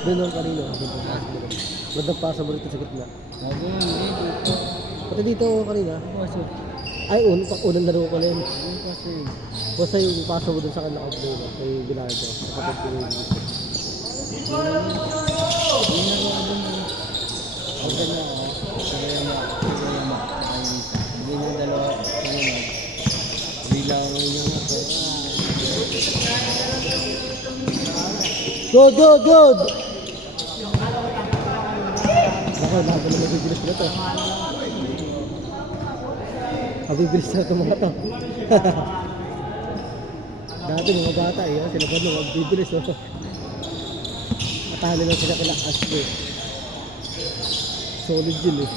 Doon ang kanino. Ganda pa sa burrito sa gitna. Pati dito kanina. Ay, unang laro ko rin. Basta yung paso mo dun sa kanila ko doon. Kay Bilardo. Kapag ko rin. Good, good, good! Ako, bago na mabibilis na to. Mabibilis na ito mga to. Dati mga bata eh, sila ba nung mabibilis oh. Matalo lang sila kila Ashley. Solid yun eh.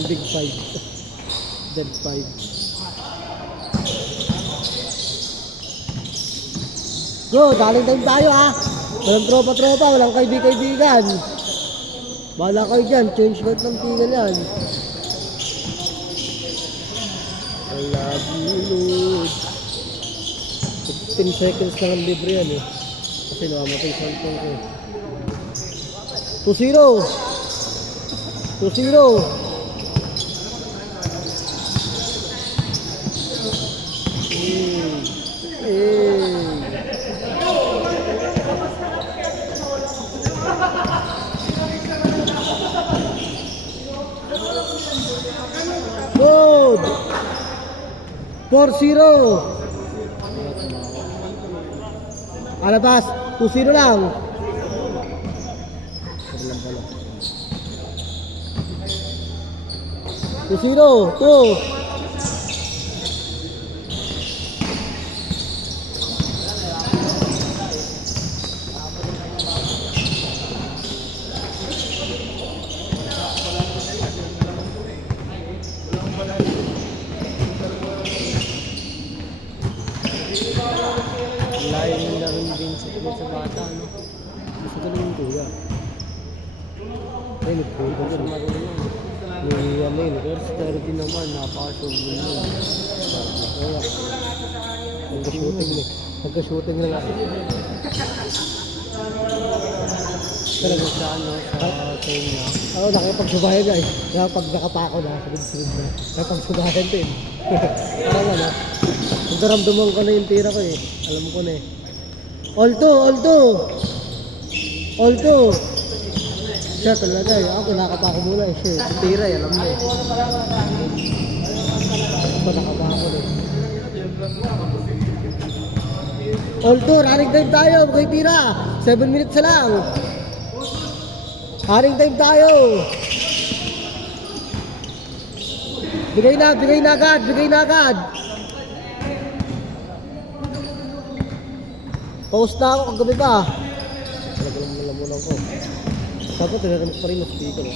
Yung big 5. Dead 5. Go, daling time tayo ha. Walang tropa-tropa, walang kaibigan. Bahala kayo dyan, change code ng tingin yan. I love you, Lord. 15 seconds na ang libre yan eh. Kasi nakamatay sa antong ko. 2-0. 2-0. Good! 4-0! Alabas! 2-0 lang! 2-0! 2! Layo na rin din sa bata, no? Gusto ko lang yung kuya. Ay, nag-pool ko sa marunong. May university din naman, napaka-showman yun. Kaya, magka-shooting na. Magka-shooting na nga. Talaga sa ano, sa China. Oo, nakipagsubayan nga eh. Kapag nakapako na, sunod-sunod na. Nakipagsubayan din. Parang ano, nagdaramdaman ko na yung tira ko eh. Alam ko na eh. All two! Siya talaga eh. Ako nakapako muna eh. Siya, yung tira eh. Alam mo eh. Ako nakapako na eh. All two! Running time tayo! Kay tira! 7 minutes na lang! Running time tayo! Bigay na agad! Post na ako kagabi pa. Nagalamunan ko. Dapat tinarinig pa rin yung speaker.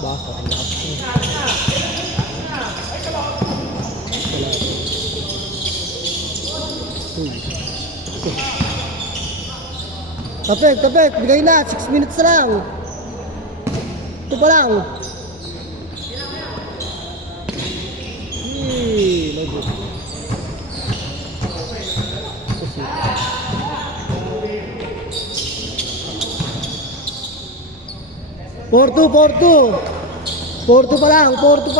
Basta ang lakas ko. Tapek, bigay na. 6 minutes na lang. Ito pa lang. Lagi. 4-2 pa lang 4-2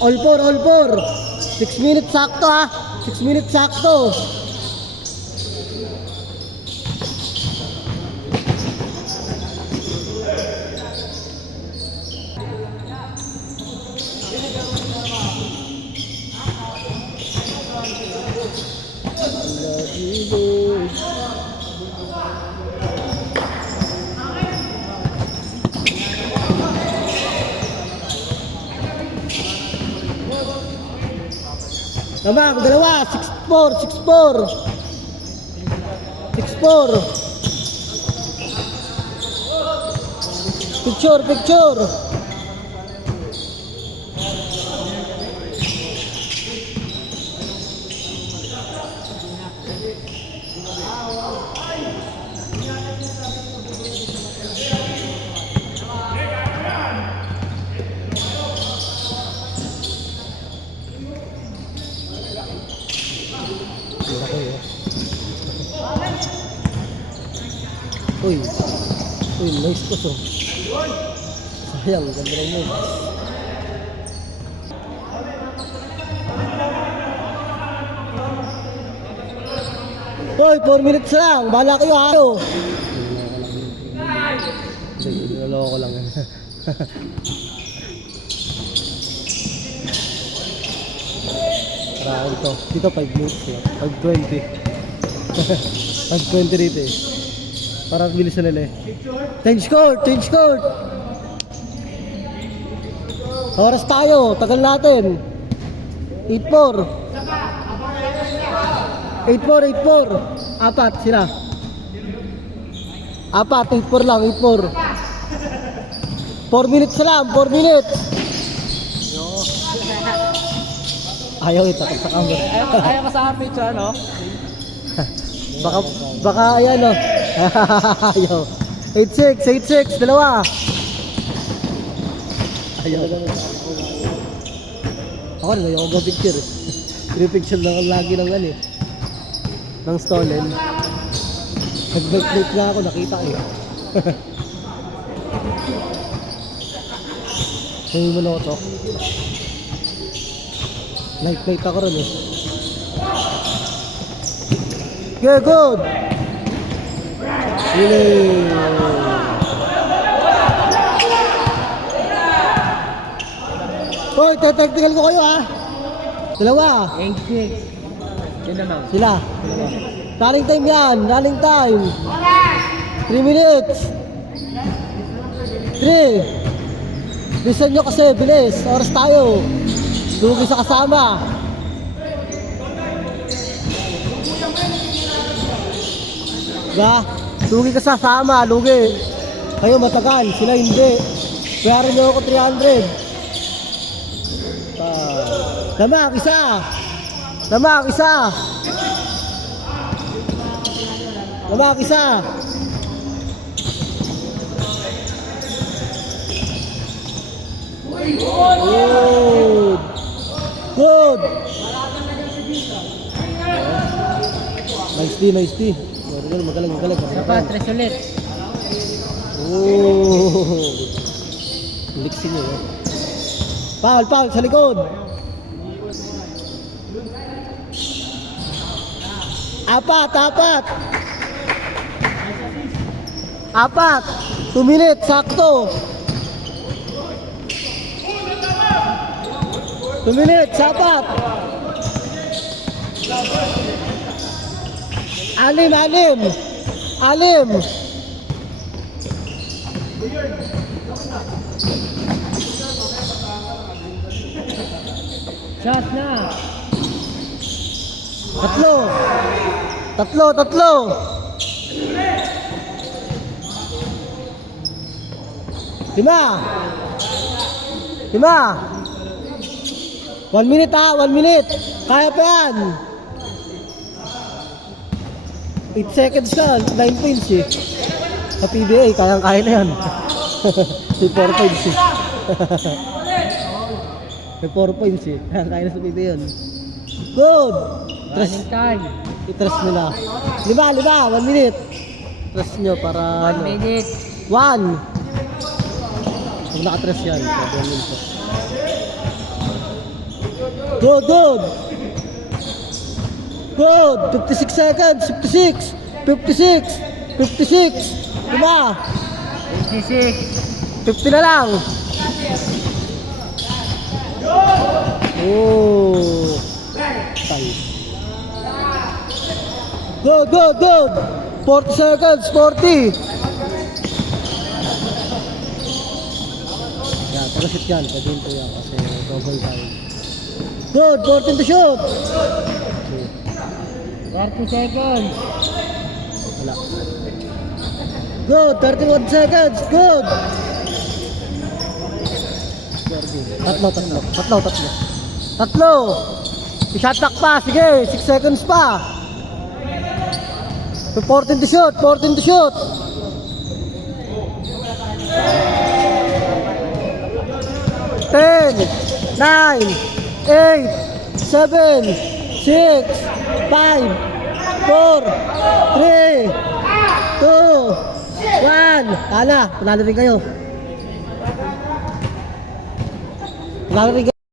all 4 6 minutes sakto ha 6 minutes sakto. Tama, dalawa, 6-4. Picture. Uy. Uy, nice ko so. Sayang, ganda ng move. Hoy, 4 minutes lang. Bahala kayo ha. Niloloko lang yan. Parang ito. Dito 5 minutes eh. 5:20. 5:20 dito eh. Parang bilis na nila eh. Change court! Change court! Oras tayo. Tagal natin. 8-4. 8-4. Apat sila. Apat. 8-4 lang. 8-4. 4 minutes lang. 4 minutes. Ayaw ito. Sa camera. Ayaw ka sa akin picture, no? Baka ayan o. Ayaw. 8-6. Dalawa. Ayaw. Ako rin. Ayaw ko picture eh. Pinipicture lang lagi ng ano eh. Ng stolen. Nag-break na ako. Nakita eh. Ngayon mo na ako to. Night ako rin eh. Okay, good! Really? Hoy, technical ko kayo ha! Dalawa! 8-6. Yun naman. Sila. Running time yan. Running time. 3 minutes. 3. Listen nyo kasi. Bilis. Oras tayo. Lugi sa kasama. Diba? Lugi ka sa kasama. Lugi. Kayo matagal. Sila hindi. Kaya rin nyo ako 300. Damak, isa. Damak, isa. Damak, isa. Good. Good. Nice tea. Magaling. Dapat, 3 ulit. Oh. Lixing yun. Foul sa likod. Apat. 2 minutes, sakto. 2 minutes, apat. Alim. Shot na. Tatlo. 5. 1 minute ha, 1 minute. Kaya pa yan. 8 seconds ka, 9 points eh. Sa PBA, kaya na yan. May 4 points eh. May 4 points eh. Kaya na sa PBA yun. Good! Running time. I-trust nila. 5, 1 minute. Trust nyo para 1 minute. 1. Kung nakatrust yan, 1 minute. Good! 56 seconds. 56. 5. 86. 50 na lang. Oh. Tay. Good. 40 seconds. 40. Yan, parasit yan. Pwede ito yan kasi double time. Good, 14 to shoot. 30 seconds. Wala. Good, 31 seconds. Good. Tatlo. I-shot back pa. Sige, 6 seconds pa. 14 to shoot. 10, 9, 8, 7, 6, 5, 4, 3, 2, Panalo rin kayo. Panalo rin kayo.